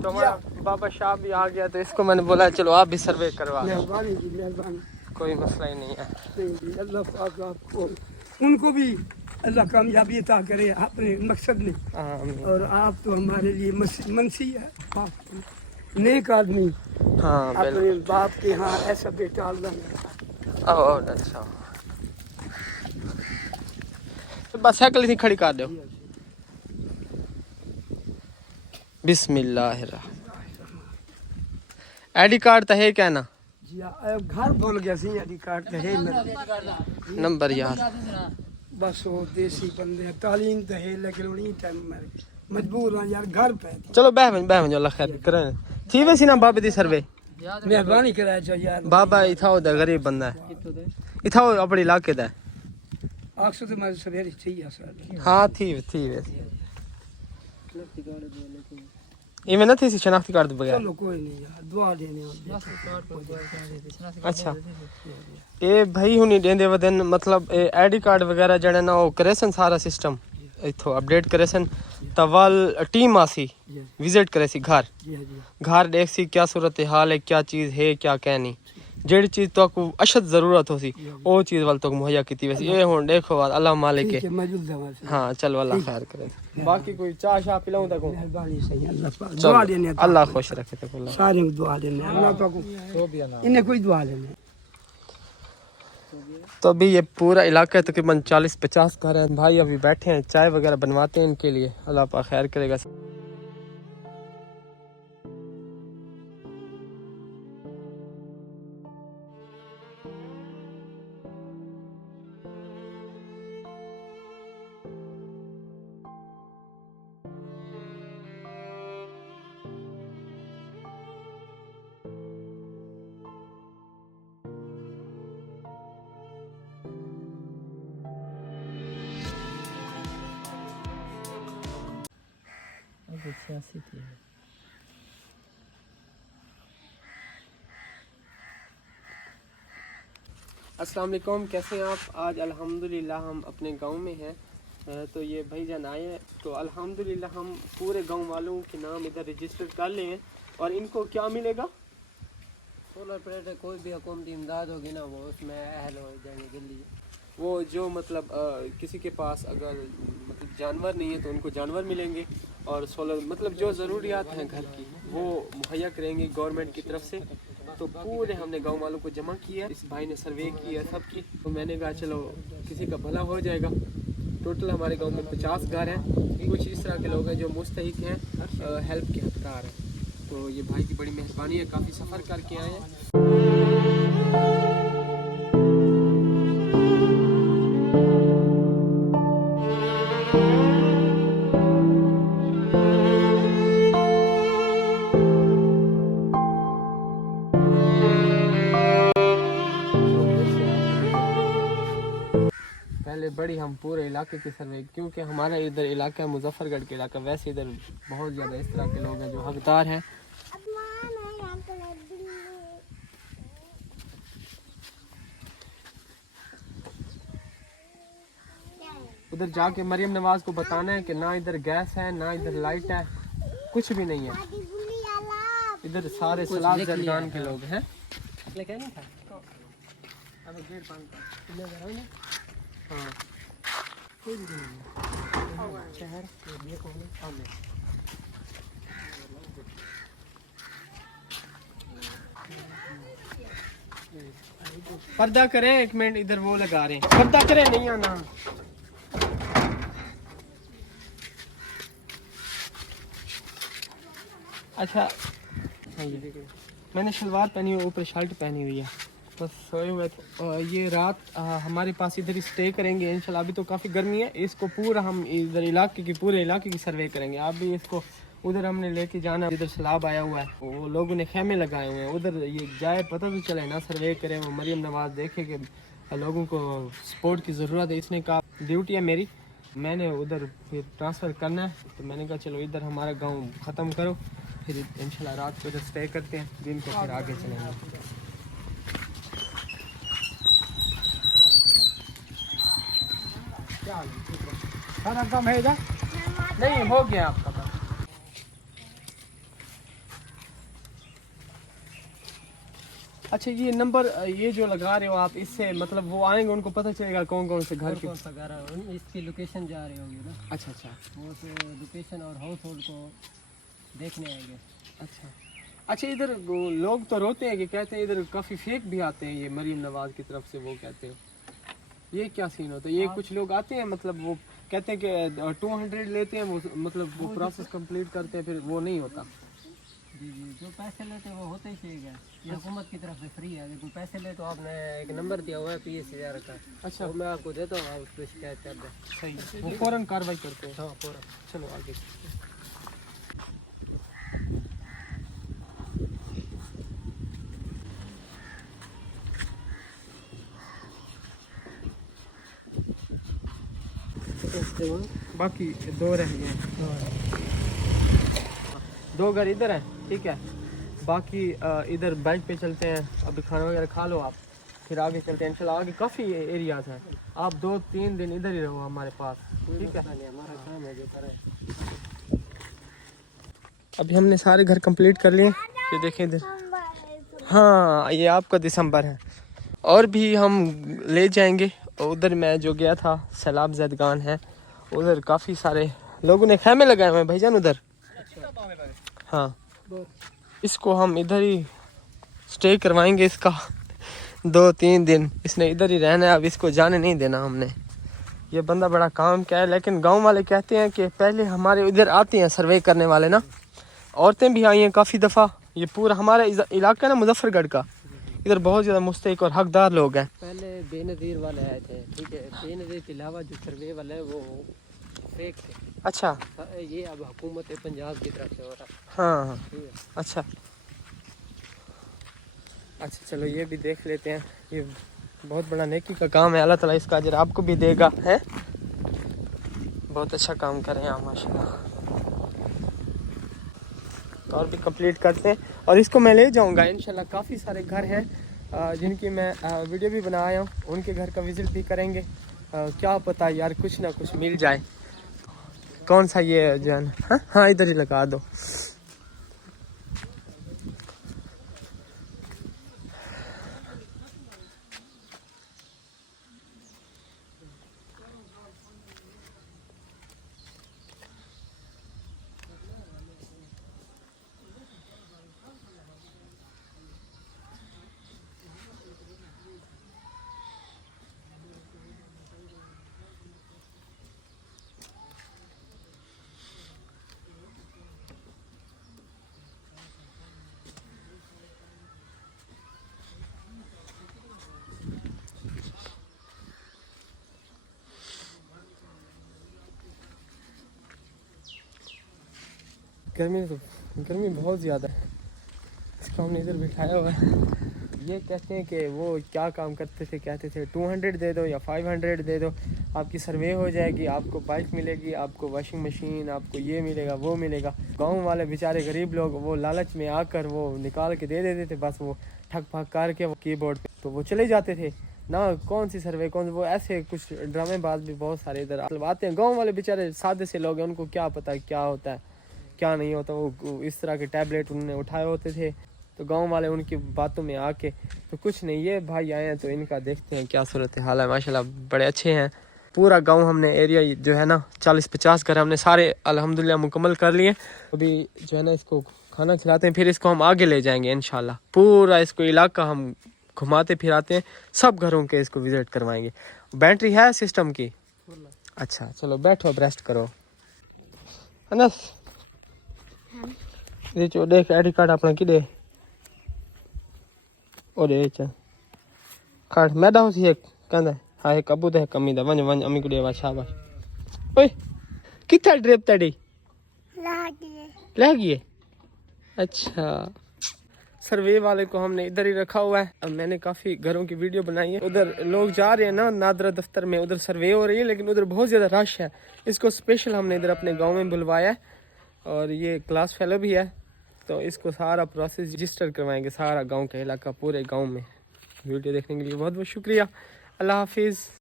तो हमारा बाबा शाह भी आ गया, तो इसको मैंने बोला चलो आप भी सर्वे करवा। कोई मसला ही नहीं है। अल्लाह पाक आपको उनको भी अल्लाह कामयाबी अता करे अपने मकसद में। और आप तो हमारे लिए मनसी है, नेक आदमी। हाँ, अपने बाप के यहाँ ऐसा बेटा अल्लाह ने। अच्छा तो बस साइकिल इतनी खड़ी कर दो। बिस्मिल्लाह। आईडी कार्ड तो है क्या ना? जी घर भूल गया सी, आईडी कार्ड तो है नंबर यार। बस वो देसी बंदे तालीम तो है लेकिन उन्हीं टाइम मजबूर हैं यार घर पे। चलो बह अल्लाह खैर करे। थी वैसी ना बाबे दी सर्वे मेहरबानी कराया जो यार। बाबा इथा होता गरीब बंदा है, इथा अपने इलाके दा। आखसो तो मैं सवेरे थी सर। हाँ थी वैसी इवें ना थी शनाख्ती कार्ड बगैर। चलो कोई नहीं यार, दुआ देने। अच्छा ये भाई हुनी देंदे वदन मतलब आईडी कार्ड वगैरह जड़े ना वो करे सन सारा सिस्टम इथो अपडेट करे सन तवल टीम आसी विजिट करे सी घर देख सी क्या सूरत हाल है, क्या चीज़ है क्या कहनी, जेड़ी चीज़ तो को अशद ज़रूरत हो सी वो चीज़ वाल तो मुहैया की वैसे ये हुन देखो अल्लाह मालिक है। हाँ चलो अल्लाह खैर करे। बाकी कोई चाय शाह पिलाऊं तक मेहरबानी सही दुआ देने अल्लाह खुश रखे तक सारे को दुआ देने अल्लाह को इन्हें कोई दुआ देने। तो अभी ये पूरा इलाका तकरीबन 40-50 घर हैं भाई, अभी बैठे हैं चाय वगैरह बनवाते हैं इनके लिए, अल्लाह पाक खैर करेगा। अस्सलाम वालेकुम, कैसे हैं आप? आज अल्हम्दुलिल्लाह हम अपने गांव में हैं। तो ये भाईजान आए हैं, तो अल्हम्दुलिल्लाह हम पूरे गांव वालों के नाम इधर रजिस्टर कर लिए हैं। और इनको क्या मिलेगा? सोलर प्लेट है, कोई भी हुकूमती इमदाद होगी ना वो उसमें अहल हो जाने के लिए। वो जो मतलब किसी के पास अगर मतलब जानवर नहीं है तो उनको जानवर मिलेंगे, और सोलर मतलब जो ज़रूरियात हैं घर की वो मुहैया करेंगे गवर्नमेंट की तरफ से। तो पूरे हमने गांव वालों को जमा किया, इस भाई ने सर्वे किया सब की, तो मैंने कहा चलो किसी का भला हो जाएगा। टोटल हमारे गांव में 50 घर हैं। कुछ इस तरह के लोग हैं जो मुस्तहिक हैं, हेल्प के हकदार हैं। तो ये भाई की बड़ी मेहरबानी है, काफ़ी सफ़र करके आए हैं। पहले बड़ी हम पूरे इलाके की सर्वे, क्योंकि हमारा इधर इलाका है मुजफ्फरगढ़ के इलाका, वैसे इधर बहुत ज़्यादा इस तरह के लोग हैं जो हकदार हैं। उधर जाके मरियम नवाज को बताना है कि ना इधर गैस है ना इधर लाइट है, कुछ भी नहीं है। इधर सारे सलाद जरगान के लोग हैं। हाँ पर्दा करें, एक मिनट इधर वो लगा रहे हैं, पर्दा करें नहीं आना। अच्छा मैंने शलवार पहनी हुई, ऊपर शर्ट पहनी हुई है, बस सोए हुए थे। ये रात हमारे पास इधर ही स्टे करेंगे इंशाल्लाह। अभी तो काफ़ी गर्मी है, इसको पूरा हम इधर इलाके की पूरे इलाके की सर्वे करेंगे। आप भी इसको उधर हमने लेके जाना, इधर सैलाब आया हुआ है, वो लोगों ने खेमे लगाए हुए हैं उधर, ये जाए पता तो चले ना, सर्वे करें। वो मरियम नवाज देखे कि लोगों को सपोर्ट की ज़रूरत है। इसने कहा ड्यूटी है मेरी, मैंने उधर फिर ट्रांसफ़र करना है, तो मैंने कहा चलो इधर हमारा गाँव ख़त्म करो, फिर इंशाल्लाह रात को इधर स्टे करते हैं, दिन को फिर आगे चलेंगे। सारा काम है इधर नहीं हो गया आपका काम। अच्छा ये नंबर ये जो लगा रहे हो आप, इससे मतलब वो आएंगे उनको पता चलेगा कौन कौन से घर के। कौन सा घर है, इसकी लोकेशन जा रही होगी ना, अच्छा अच्छा वो तो लोकेशन और हाउस होल्ड को देखने आएंगे। अच्छा अच्छा। इधर वो लोग तो रोते हैं कि कहते हैं इधर काफ़ी फेक भी आते हैं, ये मरीम नवाज की तरफ से वो कहते हैं, ये क्या सीन होता है? ये कुछ लोग आते हैं मतलब वो कहते हैं कि 200 लेते हैं वो, मतलब वो प्रोसेस कंप्लीट करते हैं, फिर वो नहीं होता। जी जी, जो पैसे लेते हैं वो होते ही चाहिए, ये हुकूमत की तरफ से फ्री है। अगर कोई पैसे ले तो आपने एक नंबर दिया हुआ है PSR का, अच्छा वो मैं आपको देता हूँ, आप उस पर शिकायत कर दें। सही, वो फौरन कार्रवाई करते हैं। हाँ पूरा। चलो आगे। बाकी दो रह गए हैं, दो घर इधर हैं, ठीक है। बाकी इधर बाइक पे चलते हैं, अभी खाना वगैरह खा लो आप, फिर आगे चलते हैं इंशाल्लाह। आगे काफ़ी एरियाज हैं, आप 2-3 दिन इधर ही रहो हमारे पास, ठीक है। हमारा काम है जो करें। अभी हमने सारे घर कंप्लीट कर लिए, ये देखें इधर, हाँ ये आपका दिसंबर है। और भी हम ले जाएंगे। उधर मैं जो गया था सैलाब ज़ैदगान है, उधर काफ़ी सारे लोगों ने खैमे लगाए हुए हैं भाईजान उधर। हाँ इसको हम इधर ही स्टे करवाएंगे, इसका 2-3 दिन इसने इधर ही रहना है, अब इसको जाने नहीं देना हमने। ये बंदा बड़ा काम क्या है, लेकिन गांव वाले कहते हैं कि पहले हमारे इधर आते हैं सर्वे करने वाले ना, औरतें भी आई हैं काफ़ी दफ़ा। ये पूरा हमारा इलाका ना मुजफ्फरगढ़ का, इधर बहुत ज़्यादा मुस्तहिक और हकदार लोग हैं। पहले बेनज़ीर वाले आए थे, ठीक है, बेनज़ीर के अलावा जो सर्वे वाले हैं वो फेक थे। अच्छा ये अब हुकूमत पंजाब की तरफ से हो रहा है। हाँ हाँ ठीक है। अच्छा अच्छा, चलो ये भी देख लेते हैं। ये बहुत बड़ा नेकी का काम है, अल्लाह ताला इसका अजर आपको भी देगा, है बहुत अच्छा काम कर रहे हैं आप माशाल्लाह। और भी कंप्लीट करते हैं और इसको मैं ले जाऊंगा इंशाल्लाह। काफ़ी सारे घर हैं जिनकी मैं वीडियो भी बनाया हूँ, उनके घर का विज़िट भी करेंगे। क्या पता यार कुछ ना कुछ मिल जाए। कौन सा ये जो है ना, हाँ इधर ही लगा दो। गर्मी बहुत ज़्यादा है, इसको हमने इधर बिठाया हुआ है। ये कहते हैं कि वो क्या काम करते थे, कहते थे 200 दे दो या 500 दे दो, आपकी सर्वे हो जाएगी, आपको बाइक मिलेगी, आपको वॉशिंग मशीन, आपको ये मिलेगा वो मिलेगा। गांव वाले बेचारे गरीब लोग वो लालच में आकर वो निकाल के दे देते थे, बस वो ठक फक करके वो कीबोर्ड पे तो वो चले जाते थे ना। कौन सी सर्वे कौन, वो ऐसे कुछ ड्रामेबाज भी बहुत सारे इधर आते हैं। गाँव वाले बेचारे सादे से लोग हैं, उनको क्या पता क्या होता है क्या नहीं होता। वो इस तरह के टैबलेट उन्होंने उठाए होते थे, तो गांव वाले उनकी बातों में आके तो कुछ नहीं। ये भाई आए हैं तो इनका देखते हैं क्या सूरत हाल है। माशाल्लाह बड़े अच्छे हैं। पूरा गांव हमने एरिया जो है ना 40-50 घर हमने सारे अल्हम्दुलिल्लाह मुकम्मल कर लिए। अभी जो है ना इसको खाना खिलाते हैं, फिर इसको हम आगे ले जाएंगे इंशाल्लाह। पूरा इसको इलाका हम घुमाते फिराते हैं, सब घरों के इसको विजिट करवाएंगे। बैटरी है सिस्टम की? अच्छा चलो बैठो, अब रेस्ट करो। अनस ये चो देख आई डी कार्ड अपना कि दे और ये च कार्ड मैं दाऊ सी एक कहंदा हां एक अबू दे कमी दा वन वन अमी को देवा शाबाश। ओए किथे ड्रिप तड़ी लगी है? अच्छा सर्वे वाले को हमने इधर ही रखा हुआ है। अब मैंने काफ़ी घरों की वीडियो बनाई है। उधर लोग जा रहे हैं ना नादरा दफ्तर में, उधर सर्वे हो रही है, लेकिन उधर बहुत ज़्यादा रश है। इसको स्पेशल हमने इधर अपने गांव में बुलवाया है और ये क्लास फेलो भी है, तो इसको सारा प्रोसेस रजिस्टर करवाएंगे सारा गांव का इलाका पूरे गांव में। वीडियो देखने के लिए बहुत बहुत शुक्रिया। अल्लाह हाफिज़।